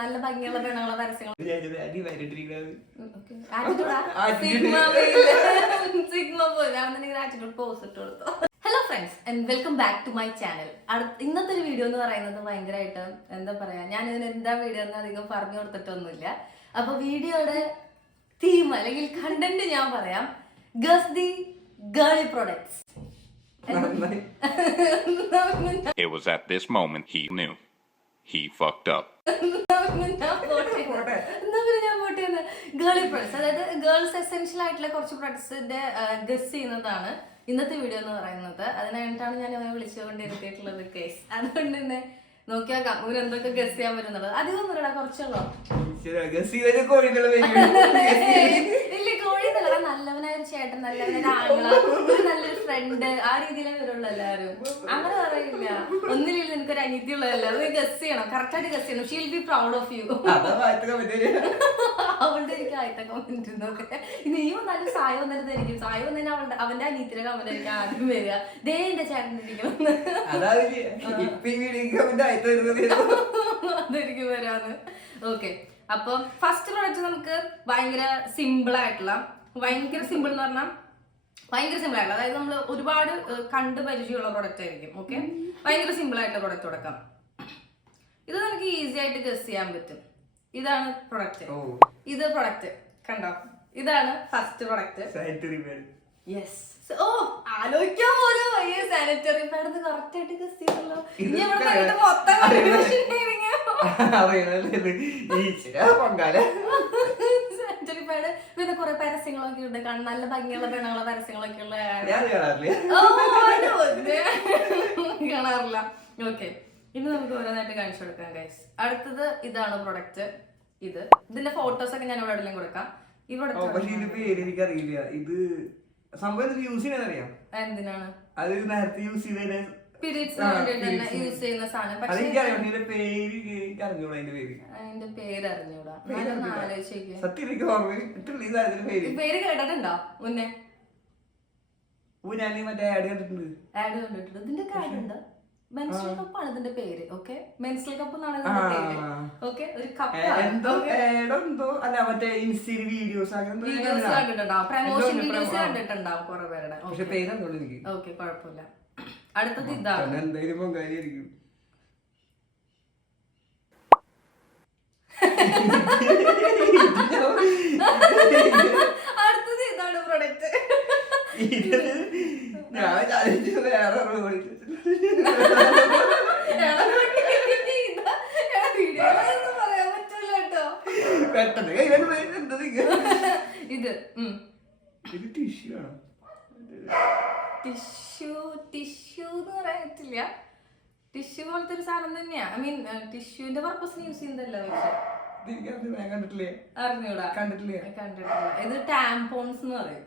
നല്ല ഭംഗിയുള്ള പെണ്ണുങ്ങളെ പരസ്യങ്ങൾ. Hello friends and welcome back to my channel. ഇന്നത്തെ ഒരു വീഡിയോ എന്ന് പറയുന്നത് ഭയങ്കരമായിട്ട് എന്താ പറയാ, ഞാൻ ഇതിന് എന്താ വീഡിയോ എന്ന് അധികം പറഞ്ഞു കൊടുത്തിട്ടൊന്നുമില്ല. അപ്പൊ വീഡിയോയുടെ തീം അല്ലെങ്കിൽ കണ്ടന്റ് ഞാൻ പറയാം, guess the Gely products. It was at this moment he knew. He fucked up. Gely products, അതായത് ഗേൾസ് എസെൻഷ്യൽ ആയിട്ടുള്ള കുറച്ച് പ്രൊഡക്ട്സിന്റെ ഗസ് ചെയ്യുന്നതാണ് ഇന്നത്തെ വീഡിയോ എന്ന് പറയുന്നത്. അതിനായിട്ടാണ് ഞാൻ അവനെ വിളിച്ചുകൊണ്ടിരുത്തിയിട്ടുള്ളത് കേസ്. അതുകൊണ്ട് തന്നെ നോക്കിയാൽ ഇവർ എന്തൊക്കെ ഗസ് ചെയ്യാൻ പറ്റുന്നുള്ളത്. അധികം ഒന്നുമില്ല, കുറച്ചുള്ളൂ. ഇല്ല, കോഴി എന്നല്ല, നല്ലവനായ ഒരു ചേട്ടൻ, നല്ലവനായ ആങ്ങള, നല്ലൊരു ഫ്രണ്ട്, ആ രീതിയിലേ വരുള്ളൂ എല്ലാവരും. അങ്ങനെ പറയില്ല, ഒന്നിലും നിനക്കൊരു അനീതിയുള്ളതല്ല, അത് ഗസ് ചെയ്യണം, കറക്റ്റായിട്ട് ഗസ് ചെയ്യണം. She'll be proud of you. അവളുടെ എനിക്ക് ആദ്യത്തെ കമന്റ് നോക്കട്ടെ. നീയും നല്ല സായം വന്നിട്ടായിരിക്കും, സായം വന്നതിന് അവന്റെ അനീതിയുടെ കമന്റ് ആയിരിക്കും ആദ്യം വരിക. ദേ എന്റെ ചേട്ടൻ അതായിരിക്കും വരാന്ന്. ഓക്കെ, അപ്പം ഫസ്റ്റ് പ്രോഡക്റ്റ് നമുക്ക് ഭയങ്കര സിമ്പിൾ ആയിട്ടുള്ള, ഭയങ്കര സിമ്പിൾ എന്ന് പറഞ്ഞാൽ ഭയങ്കര സിമ്പിൾ ആയിട്ടുള്ള, അതായത് നമ്മൾ ഒരുപാട് കണ്ട് പരിചയമുള്ള പ്രൊഡക്റ്റ് ആയിരിക്കും. ഓക്കെ, ഭയങ്കര സിമ്പിൾ ആയിട്ടുള്ള പ്രൊഡക്റ്റ് കൊടുക്കാം. ഇത് നമുക്ക് ഈസി ആയിട്ട് ഗസ് ചെയ്യാൻ പറ്റും. ഇതാണ് പ്രൊഡക്റ്റ്, ഇത് പ്രൊഡക്റ്റ് കണ്ടോ, ഇതാണ് ഫസ്റ്റ് പ്രൊഡക്റ്റ്. യെസ്, ഓ ആലോചിക്കാൻ പോലും വയ്യ. സാനിറ്ററി പാഡ് കറക്റ്റ് ആയിട്ട് ഗസ് ചെയ്തല്ലോ. ഇനി ഇവിടെ മൊത്തം സാനിറ്ററി പാഡ് പിന്നെ കുറെ പരസ്യങ്ങളൊക്കെ ഉണ്ട്, നല്ല ഭംഗിയുള്ള പെണ്ണുങ്ങളെ പരസ്യങ്ങളൊക്കെ ഉള്ള കാണാറില്ല. ഓക്കെ, ഇനി നമുക്ക് ഓരോന്നായിട്ട് കാണിച്ചു കൊടുക്കാം ഗൈസ്. അടുത്തത് ഇതാണ് പ്രൊഡക്റ്റ്. ഇതിന്റെ ഫോട്ടോസ് ഒക്കെ ഞാൻ ഇവിടെ എവിടെയെങ്കിലും കൊടുക്കാം. ഈ എനിക്കറിയില്ല, ഇത് സംഭവം യൂസ് ചെയ്യാനറിയാം. എന്തിനാണ് അത് നേരത്തെ യൂസ് ചെയ്തതിന് യൂസ് ചെയ്യുന്ന സാധനം. പക്ഷെ അതിന്റെ പേര് അറിഞ്ഞൂടാ. പേര് കേട്ടിട്ടുണ്ടോ മുന്നേ? മറ്റേ ആഡ് കണ്ടിട്ടുണ്ട്. ആഡ് കണ്ടിട്ടുണ്ട്. ഇതിന്റെ കാർഡ് ഉണ്ട്. മെൻസ്ട്രൽ കപ്പാണ് ഇതിന്റെ പേര്. ഓക്കെ, മെൻസ്ട്രൽ കപ്പ് എന്നാണ് ഇതിന്റെ പേര്. ഓക്കെ, ഒരു കപ്പ് വീഡിയോസ് കണ്ടിട്ടുണ്ടാവും, പ്രമോഷൻ വീഡിയോസ് കണ്ടിട്ടുണ്ടാവും കുറെ പേരുടെ. ഓക്കെ, കുഴപ്പമില്ല. അടുത്തത് ഇതാണ്. അടുത്തത് ഇതാണ് പ്രൊഡക്റ്റ്. പറയാൻ പറ്റില്ല കേട്ടോ. ഇത് ടിഷ്യൂ എന്ന് പറയാൻ പറ്റില്ല. ടിഷ്യൂ പോലത്തെ ഒരു സാധനം തന്നെയാ. ഐ മീൻ ടിഷ്യൂന്റെ പർപ്പസിന് യൂസ് ചെയ്യുന്നതല്ലോ. പക്ഷെ അറിഞ്ഞൂടാ, കണ്ടിട്ടില്ല. ഇത് ടാംപോൺസ് എന്ന് പറയും.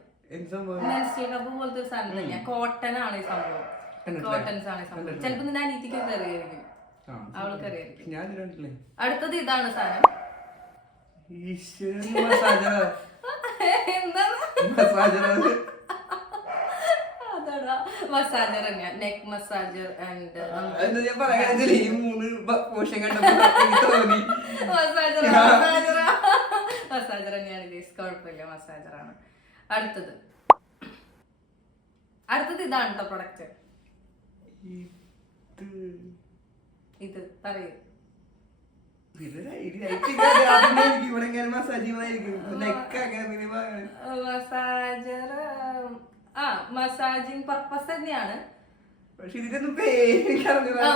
മെൻസ്ട്രൽ കപ്പ് പോലത്തെ ഒരു സാധനം തന്നെയാ. കോട്ടൺ ആണ് ഈ സംഭവം, കോട്ടൺസ് ആണ് ഈ സംഭവം. ചിലപ്പോ നിന്റെ അനീതിക്കൊക്കെ അറിയായിരിക്കും, അവൾക്ക് അറിയായിരിക്കും. അടുത്തത് ഇതാണ് സാധനം. മസാജർ തന്നെയാ, നെക്ക് മസാജർ ആൻഡ് മസാജർ തന്നെയാണ് ഗൈസ്, കുഴപ്പമില്ല, മസാജറാണ്. അടുത്തത് ഇതാണ് കേട്ടോ പ്രൊഡക്റ്റ്. ഇത് പറയൂ. മസാജിങ് പർപ്പസ് തന്നെയാണ്.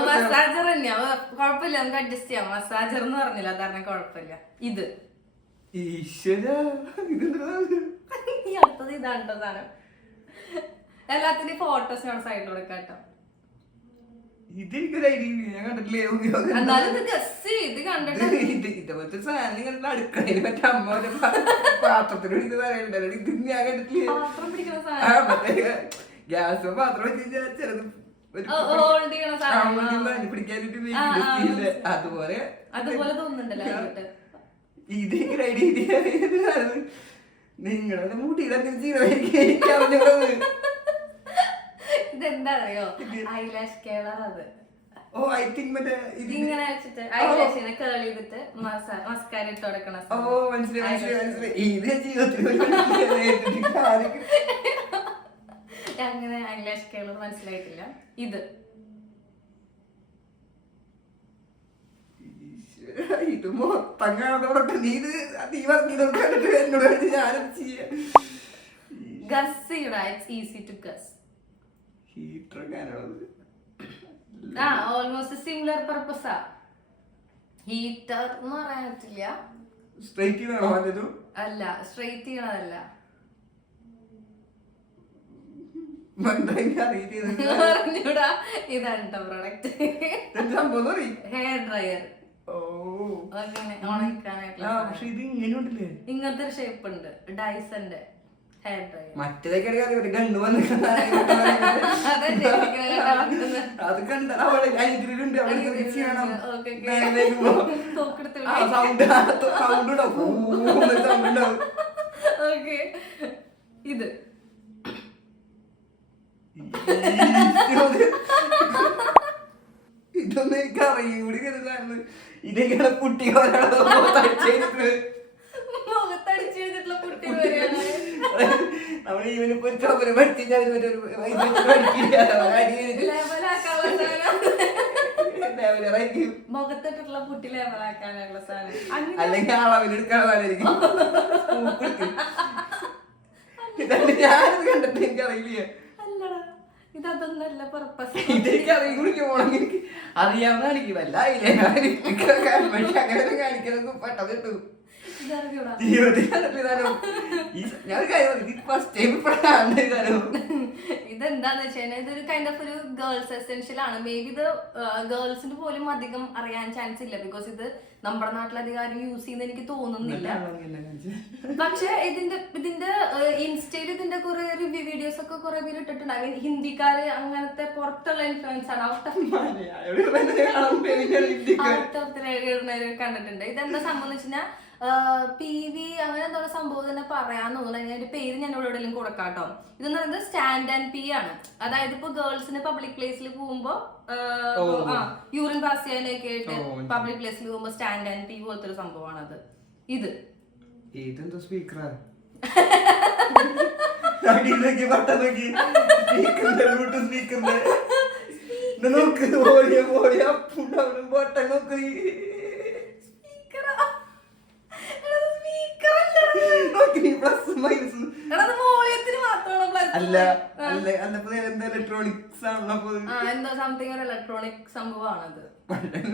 മസാജർ തന്നെയാ, കുഴപ്പമില്ല, നമുക്ക് അഡ്ജസ്റ്റ് ചെയ്യാം. മസാജർ എന്ന് പറഞ്ഞില്ല, അതാണ് കുഴപ്പമില്ല. ഇത് അടുത്തത് ഇതാണ് കേട്ടോ സാധനം. എല്ലാത്തിനും ഫോട്ടോസ് ഞാൻ സൈഡിൽ കൊടുക്കാം കേട്ടോ. എന്നാലും ഇത് ഗസ് ചെയ്ത് കണ്ടിട്ട് ഇതേപോലത്തെ സാധനം അടുക്കളയിൽ മറ്റേ അമ്മ പാത്രത്തിനോട് ഇത് പറയണ്ടല്ലോ. ഇത് ഞാൻ കണ്ടിട്ടില്ല. പാത്രം പിടിക്കുന്ന സാധനം, ഗ്യാസ് പാത്രം വെച്ച് ചെറുത് പിടിക്കാനിട്ട് അതുപോലെ തോന്നുന്നുണ്ടല്ലോ. ഇതെങ്ങനെ ഐഡിയ നിങ്ങളുടെ മുടിയുടെ ചെയ്യണമായിരിക്കും. ഇതെന്താ അറിയോ, ഐലാഷ് കേളർ. അത് ഓ ഐ തിങ്ക് മറ്റേ ഇങ്ങനെ വെച്ചിട്ട് ഐലാഷിനെ കേൾ ചെയ്തിട്ട് മസ്കാര ഇട്ട് കൊടുക്കണ ഓ മനസ്സിലായി ഇത് ജീവിതത്തിൽ അങ്ങനെ ഐലാഷ് കേൾ മനസ്സിലായിട്ടില്ല. ഇത് ഇത് മൊത്തം കാണുന്നോടൊക്കെ നീ പറഞ്ഞിട്ട് എന്നോട് ഞാനും ചെയ്യാം. ഗസ്സിയുടെ it's easy to guess. Heater almost similar പർപ്പസാ. ഹീറ്റർ എന്ന് പറയാൻ പറ്റില്ല. സ്ട്രൈറ്റ് ചെയ്യണോ വല്ലതും? അല്ല, സ്ട്രെയിറ്റ് ചെയ്യണതല്ല. പറഞ്ഞൂടാ, ഇതാണ് പ്രൊഡക്റ്റ്. Hair dryer. അങ്ങനെ ഉണക്കാനായിട്ടുള്ള ഇങ്ങനത്തെ ഒരു ഷേപ്പ് ഉണ്ട്. ഡൈസന്റെ ഹെയർ ഡ്രയർ. മറ്റേതൊക്കെ അത് കണ്ട ഇത് ഇതൊന്നും എനിക്ക് അറിയും കൂടി കരുതായിരുന്നു. ഇതൊക്കെയാണ് കുട്ടി നമ്മൾ ഇവനിപ്പോ ചോപനം പഠിച്ചാൽ മുഖത്തിട്ടുള്ള പുട്ടി ലെവലാക്കാനുള്ള സാധനം. അല്ലെങ്കിൽ അളവിലെടുക്കാനായിരിക്കും. ഞാനത് കണ്ടിട്ട് എനിക്കറിയില്ല. അല്ലടാ, ഇതൊന്നല്ല പർപ്പസ്. ഇതൊക്കെ അറിയും കൂടി പോണെങ്കിൽ എനിക്ക് അറിയാവുന്ന കാണിക്കുന്നല്ല. അങ്ങനെ കാണിക്കുന്നത് പെട്ടതിട്ടു ഇതെന്താന്ന് വെച്ചാൽ ഇതൊരു കൈൻഡ് ഓഫ് ഒരു ഗേൾസ് എസെൻഷ്യൽ ആണ്. മേ ബി ഇത് ഗേൾസിന് പോലും അധികം അറിയാൻ ചാൻസ് ഇല്ല. ബിക്കോസ് ഇത് നമ്മുടെ നാട്ടിലധികം യൂസ് ചെയ്യുന്ന എനിക്ക് തോന്നുന്നില്ല. പക്ഷെ ഇതിന്റെ ഇൻസ്റ്റയിൽ ഇതിന്റെ കുറെ റിവ്യൂ വീഡിയോസ് ഒക്കെ കുറെ പേര് ഇട്ടിട്ടുണ്ട്. ഹിന്ദിക്കാര് അങ്ങനത്തെ പുറത്തുള്ള ഇൻഫ്ലുവൻസ് ആണ്. ഔട്ട് ഓഫ് കണ്ടിട്ടുണ്ട്. ഇതെന്താ സംഭവം എന്ന് വെച്ചാൽ PV അങ്ങനെ എന്തോ സംഭവം തന്നെ പറയാന്ന് തോന്നുന്നു. അതിന്റെ പേര് ഞാൻ ഇവിടെ എവിടെയെങ്കിലും കൊടുക്കാട്ടോ. ഇതെന്ന് പറയുന്നത് സ്റ്റാൻഡ് ആൻഡ് പി ആണ്. അതായത് ഇപ്പൊ ഗേൾസിന് പബ്ലിക് പ്ലേസിൽ പോകുമ്പോ യൂറിൻ പാസ് ചെയ്യാനൊക്കെ ആയിട്ട് പബ്ലിക് പ്ലേസിൽ പോകുമ്പോ സ്റ്റാൻഡ് ആൻഡ് പി പോലത്തെ ഒരു സംഭവമാണ് അത്. ഇത് ഇതെന്തോ സ്പീക്കറാ ഇലക്ട്രോണിക്സ് എന്തോ സംതിങ് ഒരു ഇലക്ട്രോണിക് സംഭവമാണത്.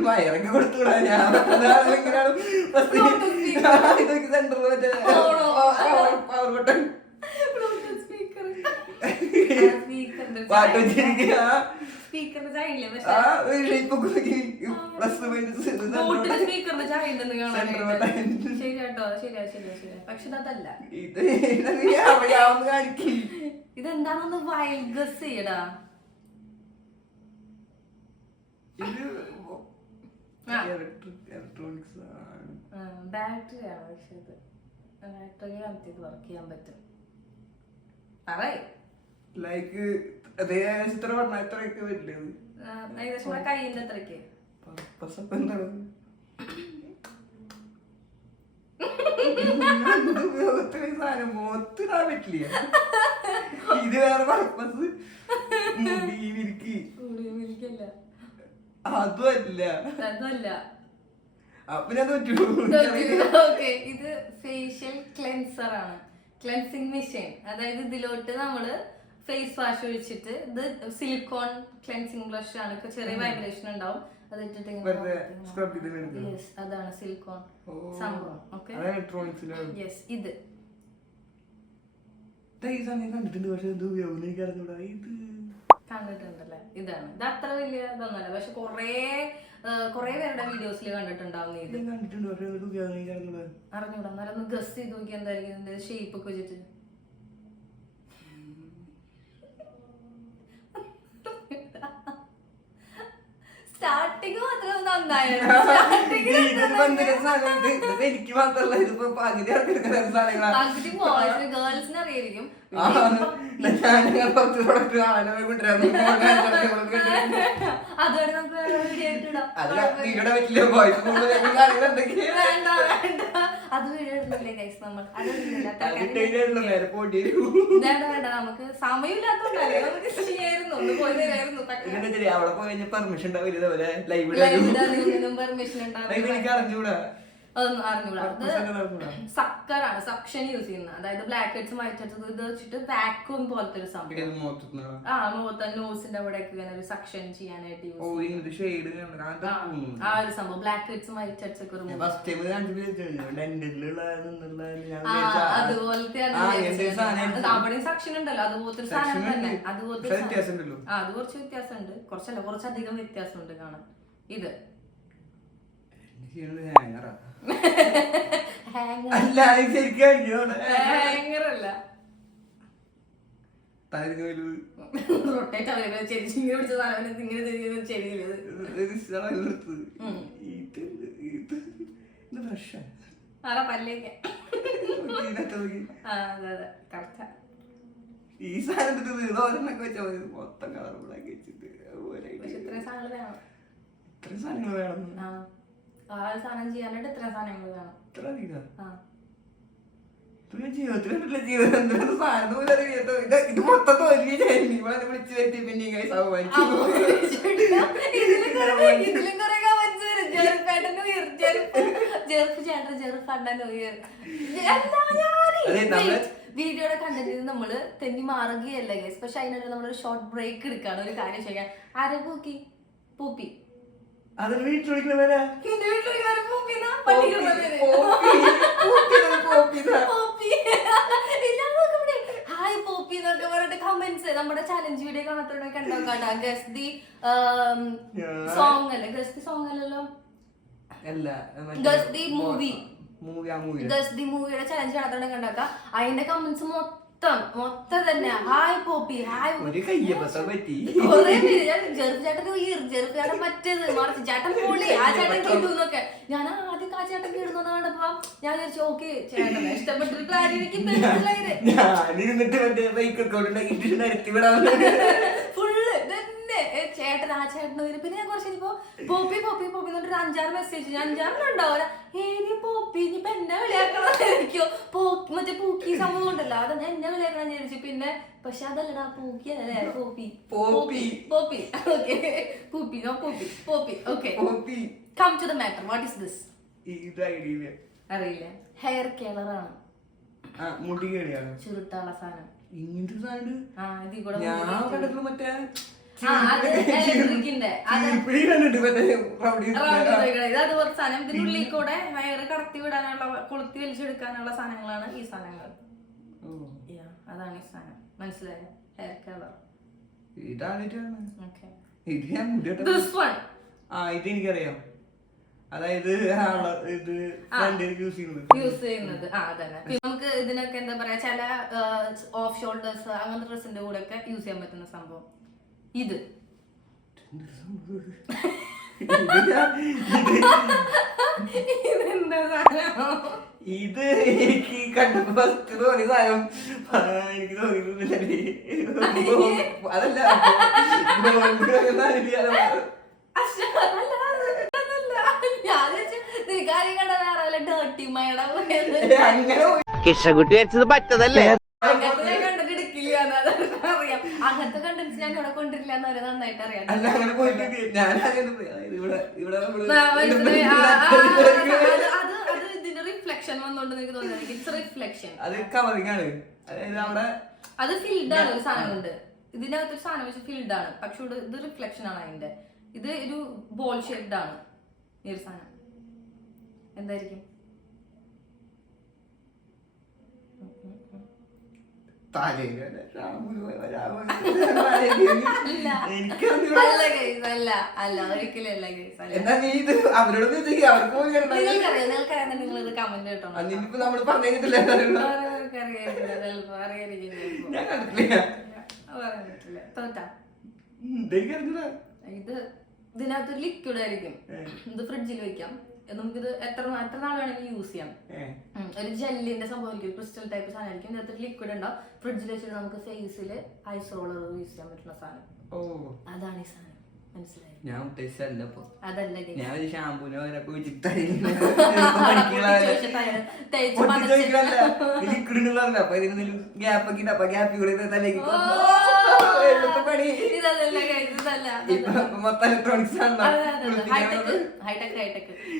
വയറൊക്കെ കൊടുത്തുകൂടാ. ഞാൻ പവർ ബട്ടൺ പാട്ട് വെച്ചിരിക്കുക. സ്പീക്കറിന്റെ ചായയില്ലേ? പക്ഷെ അതല്ല. ഇതെന്താണെന്ന് വൈൽഡ് ഗസ് ചെയ്യടാ. ബാറ്ററി ആണ്. പക്ഷെ ഇത് ബാറ്ററി കണക്ട് വർക്ക് ചെയ്യാൻ പറ്റും. ലൈക്ക് എത്ര പറഞ്ഞ എത്രയൊക്കെ വരില്ലേ? ഏകദേശം കയ്യിന്റെ അത്രയ്ക്ക്. മോത്തിടാൻ പറ്റില്ല. ഇത് വേറെ പർപ്പസ്. അതുമല്ല. അപ്പൊ ഞാൻ തോറ്റു. ഇത് ഫേഷ്യൽ ക്ലെൻസർ ആണ്. Cleansing machine. അതായത് ഇതിലോട്ട് നമ്മള് ഫേസ് വാഷ് ഒഴിച്ചിട്ട്, ഇത് സിലിക്കോൺ ക്ലെൻസിങ് ബ്രഷ് ആണ്. ചെറിയ വൈബ്രേഷൻ ഉണ്ടാവും. അത് ഇട്ടിട്ട് അതാണ് സിലിക്കോൺ സംഭവം. ഇത് കണ്ടിട്ടുണ്ടല്ലേ? ഇതാണ്. ഇത് അത്ര വലിയ ഇതൊന്നല്ല. പക്ഷെ കൊറേ പേരുടെ വീഡിയോസിൽ കണ്ടിട്ടുണ്ടാവും. ഇത് അറിഞ്ഞൂടാ. എന്നാലും ഒന്ന് ഗസ് ചെയ്ത് നോക്കി എന്തായിരിക്കും ഇതിന്റെ ഷേപ്പ് ഒക്കെ വെച്ചിട്ട്. സ്റ്റാർട്ടിങ് മാത്രം എനിക്ക് മാത്രല്ല ഇതിപ്പോ പകുതി ഇറക്കിയെടുക്കുന്ന സാധനങ്ങളാണ്. ഗേൾസിന് അറിയായിരിക്കും. കുറച്ച് പ്രൊഡക്റ്റ് കാണാനോ കൊണ്ടുവരാൻ അതുകൊണ്ട് നമുക്ക് വീഡിയോ പറ്റില്ല വോയിസ് കാണുന്നുണ്ടെങ്കിൽ വേണ്ട അത് വീഡിയോ എടുക്കില്ലേ ഗൈസ് നമ്മൾ നേരെ പോണ്ടി വേണ്ട നമുക്ക് സമയമില്ലാത്തോണ്ടല്ലേ നമുക്ക് ചെയ്യായിരുന്നു ഒന്ന് പോയി തരായിരുന്നു. അവിടെ പോയി കഴിഞ്ഞാൽ പെർമിഷൻ ഉണ്ടാവില്ല ലൈവ് പെർമിഷൻ ഉണ്ടാവും എനിക്ക് അറിഞ്ഞൂടാ. അതൊന്നും അറിഞ്ഞൂടാ. സക്കറാണ് സക്ഷൻ യൂസ് ചെയ്യുന്നത്. അതായത് ബ്ലാക്ക് ഹെഡ്സ് വൈറ്റ് ഹെഡ്സ് ഇത് വെച്ചിട്ട് വാക്യൂം പോലത്തെ ഒരു സംഭവം. നോസിന്റെ അവിടെ ഇങ്ങനെ ഒരു സക്ഷൻ ചെയ്യാനായിട്ട് യൂസ് ആ ഒരു സംഭവം. ബ്ലാക്ക് ഹെഡ്സും വൈറ്റ് ഹെഡ്സ് ഒക്കെ അതുപോലത്തെ അവിടെയും സക്ഷൻ ഉണ്ടല്ലോ അതുപോലത്തെ ഒരു സാധനം തന്നെ. അതുപോലത്തെ അത് കുറച്ച് വ്യത്യാസമുണ്ട്. കുറച്ചധികം വ്യത്യാസമുണ്ട് കാണാൻ. ഇത് റൊട്ടേറ്റ് ആവില്ല. ചെരിച്ചിങ്ങനെ പിടിച്ച സാധനം ഇങ്ങനെ ചെരിയില്ല. ആടാ പല്ലേക്ക് ഈ സാധനത്തിനൊക്കെ വെച്ചാൽ മൊത്തം കളർഫുള്ളാക്കി വെച്ചിട്ട് ഇത്രയും സാധനങ്ങൾ വേണം. ഇത്രയും സാധനങ്ങൾ വേണം. ആ സാധനം ചെയ്യാനായിട്ട് ഇത്രയും സാധനങ്ങൾ വേണം. ജീവിതത്തിലെ ജീവിതം ഇത് മൊത്തം വലിയ വിളിച്ചു വരുത്തി പിന്നെ വീഡിയോയുടെ കണ്ടന്റ് നമ്മള് തെന്നി മാറുകയല്ല ഗൈസ്. പക്ഷെ അതിനായിട്ട് നമ്മളൊരു ഷോർട്ട് ബ്രേക്ക് എടുക്കാണ്. ഒരു കാര്യം ചെയ്യാൻ ആരെ പൂക്കി പൂപ്പി ഹായ് പോപ്പി എന്നൊക്കെ പറഞ്ഞിട്ട് കമന്റ്സ് നമ്മുടെ ചലഞ്ച് വീഡിയോ കാണാത്തോടെ കണ്ടോക്കാട്ടാ. ഗസ് ദി സോങ് അല്ലേ? ഗസ് ദി സോങ് അല്ലല്ലോ, guess the movie. Guess the മൂവിയുടെ ചലഞ്ച് കാണാത്തോടെ കണ്ടോക്ക. അതിന്റെ കമന്റ്സ് മൊത്തം തന്നെ ഹായ് പോപ്പി ഹായ്. കൊറേ പേര് ജെറുപ്പ് ചേട്ടൻ മറ്റേത് മറിച്ച് ചേട്ടൻ പൊളി ആ ചേട്ടൻ കിട്ടുന്നൊക്കെ. ഞാൻ ആദ്യം ആ ചേട്ടൻ കിടുന്ന കണ്ടപ്പോ ഞാൻ വിചാരിച്ചു ഓക്കെ ചേട്ടനെ ഇഷ്ടപ്പെട്ടിട്ട് ആയിരിക്കും ഫുള്ള് തന്നെ ചേട്ടൻ ആ ചേട്ടൻ വരും. പിന്നെ ഞാൻ കുറച്ച് ഇനിയിപ്പോ പോപ്പി പോപ്പി പോപ്പി എന്നിട്ട് 5-6 മെസ്സേജ് 5-6 ഉണ്ടാവില്ല. ഏനി പോപ്പി ഇനിയിപ്പൊ എന്നെ വിളിയാക്കണോ മറ്റേ പൂക്കി സംഭവം ഉണ്ടല്ലോ അത് ഞാൻ എന്നെ വിളിയാക്കണം വിചാരിച്ചു. പിന്നെ പക്ഷെ അതല്ലടാ പൂക്കി അല്ലേ പോപ്പി പോപ്പി പോപ്പി ഓക്കെ പൂപ്പി no poppy poppy okay. Come to the matter. What is this? അറിയില്ല. ഹെയർ കളറാണ്. ചുരുട്ടുള്ള സാധനം. ഇതിൽ കൂടെ അത് കുറച്ച് സാധനം ഇതിനുള്ളിൽ കൂടെ ഹെയർ കടത്തി വിടാനുള്ള കൊളുത്തി വലിച്ചെടുക്കാനുള്ള സാധനങ്ങളാണ് ഈ സാധനങ്ങൾ. അതാണ് ഈ സാധനം. മനസ്സിലായോ? Hair colour. ഇതെനിക്കറിയാം. അതായത് യൂസ് ചെയ്യുന്നത് നമുക്ക് ഇതിനൊക്കെ എന്താ പറയാ ചില ഓഫ് ഷോൾഡേഴ്സ് അങ്ങനത്തെ ഡ്രസ്സിന്റെ കൂടെ ഒക്കെ യൂസ് ചെയ്യാൻ പറ്റുന്ന സംഭവം. ഇത് ഇത് എനിക്ക് കണ്ടപ്പോ ഫസ്റ്റ് തോന്നി സാധനം എനിക്ക് തോന്നിയിട്ടില്ല. അതല്ല കിഷകുട്ടി വെച്ചത് പറ്റതല്ലേ? അറിയാം അങ്ങനത്തെ കണ്ടൻസ് ഞാൻ ഇവിടെ കൊണ്ടിരില്ല എന്ന് അവര് നന്നായിട്ട് അറിയാം. അത് ഇതിന്റെ റിഫ്ലക്ഷൻ വന്നോണ്ട് എനിക്ക് തോന്നുന്നത് ഇറ്റ്സ് റിഫ്ലക്ഷൻ. അത് ഫിൽഡ് ആണ്. ഒരു സാധനം ഉണ്ട് ഇതിനകത്ത് ഒരു സാധനം വെച്ച് ഫിൽഡ് ആണ്. പക്ഷെ ഇത് റിഫ്ലക്ഷൻ ആണ് അതിന്റെ. ഇത് ഒരു ബോൾ ഷേപ്ഡ് ആണ് ഈ ഒരു സാധനം. എന്തായിരിക്കും? നിങ്ങളിത് കമന്റ് കേട്ടോ. ഇത് ഇതിനകത്തൊരു ലിക്വിഡ് ആയിരിക്കും. ഇത് ഫ്രിഡ്ജിൽ വെക്കാം. നമുക്കിത് എത്ര നാൾ വേണമെങ്കിൽ യൂസ് ചെയ്യാം. ഒരു ജെല്ലിന്റെ സംഭവം ആയിരിക്കും, ക്രിസ്റ്റൽ ടൈപ്പ് സാധനം ആയിരിക്കും. ഇതിനകത്ത് ലിക്വിഡ് ഉണ്ടാവും. ഫ്രിഡ്ജിൽ വെച്ചിട്ട് നമുക്ക് ഫേസിൽ ഐസ് റോളർ യൂസ് ചെയ്യാൻ പറ്റുന്ന സാധനം. അതാണ് ഈ സാധനം. മനസ്സിലായി? ഞാൻ ഉദ്ദേശിച്ചല്ല. അതല്ല ഞാൻ ഷാമ്പൂനെ ഹൈടെക്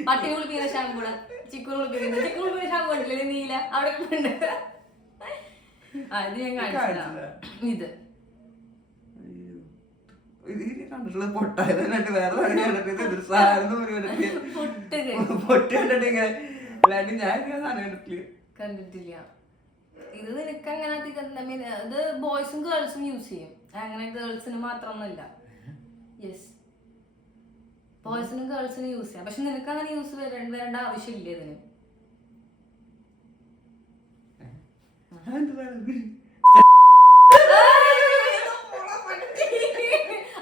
പട്ടിന് കുളിപ്പിക്കുന്ന ഷാമ്പൂടാ, ചിക്കൻ കുളിപ്പിക്കുന്ന ഷാമ്പൂ ഉണ്ടല്ലേ നീല അവിടെ ഉണ്ട്. ഇത് ഞാൻ കാണിച്ചതാ. ഇത് കണ്ടിട്ടുള്ള പൊട്ടായതായിട്ട് വേറെ പൊട്ടി കണ്ടിട്ടിങ്ങനെ അല്ലാണ്ട് ഞാൻ സാധനം കണ്ടിട്ടില്ല. ഇത് നിനക്ക് അങ്ങനെ ഇത് ബോയ്സും ഗേൾസും യൂസ് ചെയ്യും. അങ്ങനെ ഗേൾസിന് മാത്രമൊന്നുമില്ല. യെസ്, ബോയ്സിനും ഗേൾസിനും യൂസ് ചെയ്യാം. പക്ഷെ നിനക്ക് അങ്ങനെ യൂസ് വരേണ്ട ആവശ്യമില്ല ഇതിന്.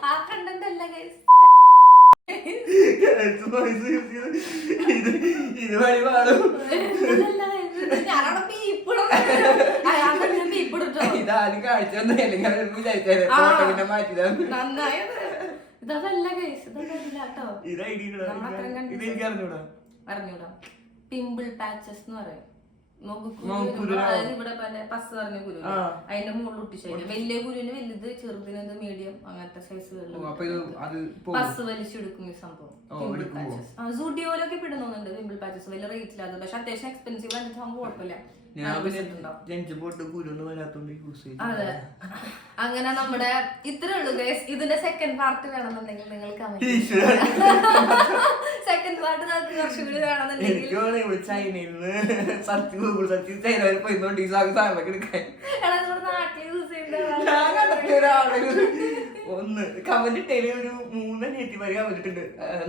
ആ കണ്ടന്റ് അല്ല ഗൈസ്, ഇത് വഴി പാടും. ഇതാദ്യം കാഴ്ച പിന്നെ മാറ്റിയതാണ്. ഇതല്ല ഗൈസ്, ഇതല്ല കേട്ടോ. അറിഞ്ഞൂടാ. പിമ്പിൾ പാച്ചസ് എന്ന് പറയും. ഇവിടെ പസ് പറഞ്ഞ കുരു അതിന്റെ മുകളിൽ ഒട്ടിച്ചു. വലിയ കുരുവിന് വലുത്, ചെറുതിന് മീഡിയം, അങ്ങനത്തെ സൈസുകളിൽ പസ് വലിച്ചെടുക്കും ഈ സംഭവം. പിമ്പിൾ പാച്ചസ് സൂഡിയോയിലൊക്കെ ഇടുന്നുണ്ട് പിമ്പിൾ പാച്ചസ്. വലിയ റേറ്റില്ലാതെ, പക്ഷെ അത്യാവശ്യം എക്സ്പെൻസീവ് ആയിട്ട് സംഭവം കുഴപ്പമില്ല. അതെ, അങ്ങനെ നമ്മുടെ ഇത്രേ ഉള്ളൂ ഗൈസ്. ഇതിന്റെ സെക്കൻഡ് പാർട്ട് വേണമെന്നുണ്ടെങ്കിൽ നിങ്ങൾ കമന്റ്. സെക്കൻഡ് പാർട്ട് നമുക്ക് കുറച്ചുകൂടി വേണമെന്നുണ്ടെങ്കിൽ നാട്ടിൽ യൂസ് ഒന്ന് കമന്റ് ഇട്ടേല് ഒരു 3 നെറ്റിമാര് കമന്റിട്ടുണ്ട്,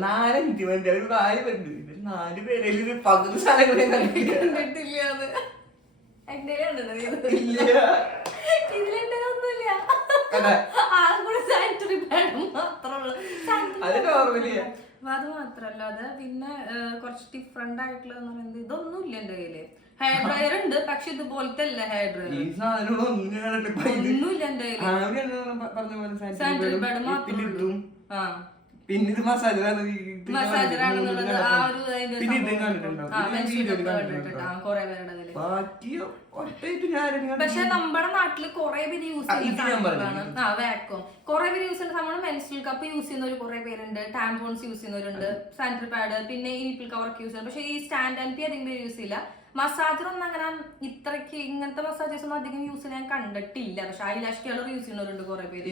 4 നെറ്റിമാരുണ്ട്. ഒരു 4 പേരുണ്ട്. 4 പേരിൽ പകുതി സാധനങ്ങളെ കണ്ടിട്ടില്ല. അത് അത് മാത്രല്ല, അത് പിന്നെ കുറച്ച് ഡിഫറെന്റ് ആയിട്ടുള്ള ഇതൊന്നും ഇല്ല എന്റെ കയ്യില്. ഹെയർ ഡ്രയർ ഉണ്ട്, പക്ഷെ ഇതുപോലത്തെ അല്ല ഹെയർ ഡ്രയർ. ഒന്നുമില്ല എന്റെ കയ്യില്. സാനിറ്ററി പാഡ് മാത്രമേ ഉള്ളൂ. പിന്നെ ഇത് മസാജറാണ്. പക്ഷെ നമ്മുടെ നാട്ടില് കുറെ പേര് യൂസ് ചെയ്യുന്ന വാക്വം, കുറെ പേര് യൂസ് ചെയ്യുന്ന നമ്മുടെ മെൻസ്ട്രൽ കപ്പ് യൂസ് ചെയ്യുന്നവർ കുറെ പേരുണ്ട്, ടാംപോൺസ് യൂസ് ചെയ്യുന്നവരുണ്ട്, സാനിറ്ററി പാഡ്, പിന്നെ ഈ നിപ്പിൾ കവറൊക്കെ യൂസ് ചെയ്യുന്നത്. പക്ഷെ ഈ സ്റ്റാൻഡ് ആൻഡ് പി അധികം പേര് യൂസ് ചെയ്യില്ല. മസാജർ ഒന്നും അങ്ങനെ ഇത്രക്ക് ഇങ്ങനത്തെ മസാജേഴ്സ് ഒന്നും അധികം യൂസ് ചെയ്യാൻ കണ്ടിട്ടില്ല. പക്ഷെ ഐലാഷ് കളർ യൂസ് ചെയ്യുന്നവരുണ്ട് കുറെ പേര്.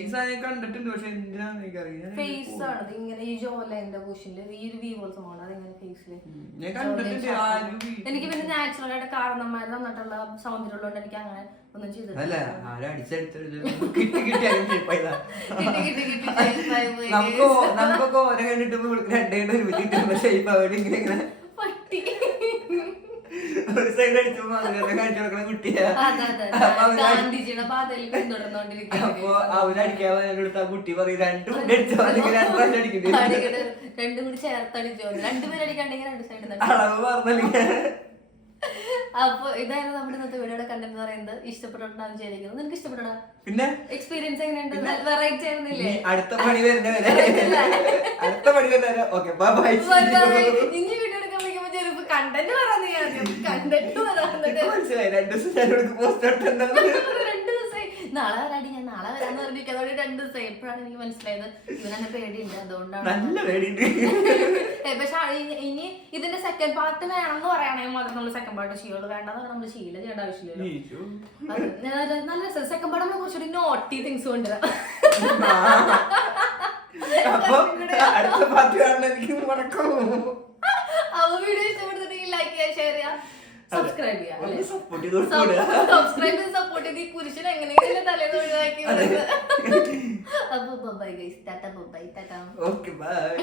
ഫേസ് ആണ് ഇങ്ങനെ ഈ ജോലൈന്റെ പൊസിഷനില് ഈ ഒരു വി പോലെ സംഭവം അതിങ്ങനെ ഫേസില്. എനിക്ക് പിന്നെ നാച്ചുറൽ ആയിട്ട് കാരണന്മാര് തന്നിട്ടുള്ള സൗന്ദര്യമുള്ളതുകൊണ്ട് എനിക്ക് അങ്ങനെ ഒന്നും ചെയ്തിട്ടില്ല. പട്ടി ഒരു സൈഡ് അടിച്ചു കുട്ടിയാ. അപ്പൊ അവരടിക്കാൻ കുട്ടി പറയും 2 മുടി അടിച്ചോ, അല്ലെങ്കിൽ 2 പ്രാവശ്യം അടിക്കുന്നത്. 2 കൂടി ചേർത്തടിച്ചോ, 2 പേരടിക്കാണ്ടെങ്കിൽ 2 സൈഡ് അളവ് പറഞ്ഞല്ലേ. അപ്പൊ ഇതായിരുന്നു നമ്മുടെ ഇന്നത്തെ വീഡിയോയുടെ കണ്ടന്റ് പറയുന്നത്. ഇഷ്ടപ്പെട്ടിട്ടുണ്ടാവും വിചാരിക്കുന്നത്. നിനക്ക് ഇഷ്ടപ്പെട്ടോ? പിന്നെ എക്സ്പീരിയൻസ് എങ്ങനെയുണ്ട്? വെറൈറ്റി ആയിരുന്നില്ലേ? അടുത്ത പണി വരുന്നവരെ ഓക്കെ ബൈ. ഇനി വീഡിയോ എടുക്കാൻ വിളിക്കുമ്പോ ചെറുപ്പം കണ്ടന്റ് പറയാൻ കണ്ടന്റ് മനസ്സിലായി. 2 ദിവസം ഞാനോട് പോസ്റ്റ് ഇട്ടുണ്ടാവും. 2 ദിവസമായി നാളെ വരാടി, ഞാൻ നാളെ വരാന്ന് പറഞ്ഞിരിക്കും. അതോടെ 2 ദിവസം എപ്പോഴാണ് എനിക്ക് മനസ്സിലായത് ഇവനെന്നെ പേടിയുണ്ട്, അതുകൊണ്ടാണ്. നല്ല പേടിയുണ്ട്. പക്ഷെ ഇനി ഇതിന്റെ സെക്കൻഡ് പാർട്ട് വേണമെന്ന് പറയണേ മാത്രം നമ്മൾ സെക്കൻഡ് പാർട്ട് ചെയ്യുള്ളൂ. വേണ്ടെന്ന് നമ്മൾ ചെയ്യില്ല, ചെയ്യേണ്ട ആവശ്യമില്ലല്ലോ. നല്ല രസം. സെക്കൻഡ് പാർട്ട് നമ്മൾ കുറച്ചുകൂടി നോട്ടി തിങ്സ് കൊണ്ടുവരാം. അപ്പൊ അടുത്ത പാർട്ട് കാണാൻ എനിക്ക് മുടക്കും. അപ്പൊ വീഡിയോ ഇഷ്ടപ്പെടുന്നുണ്ടെങ്കിൽ ലൈക്ക് ചെയ്യുക, ഷെയർ ചെയ്യുക, സബ്സ്ക്രൈബ് ചെയ്യുക. സബ്സ്ക്രൈബ് ചെയ്ത് സപ്പോർട്ട് ചെയ്ത് ഈ പുരുഷൻ എങ്ങനെയെങ്കിലും തലേന്ന് ഒഴിവാക്കി. അപ്പൊ bye guys, Tata by Tata. Okay bye.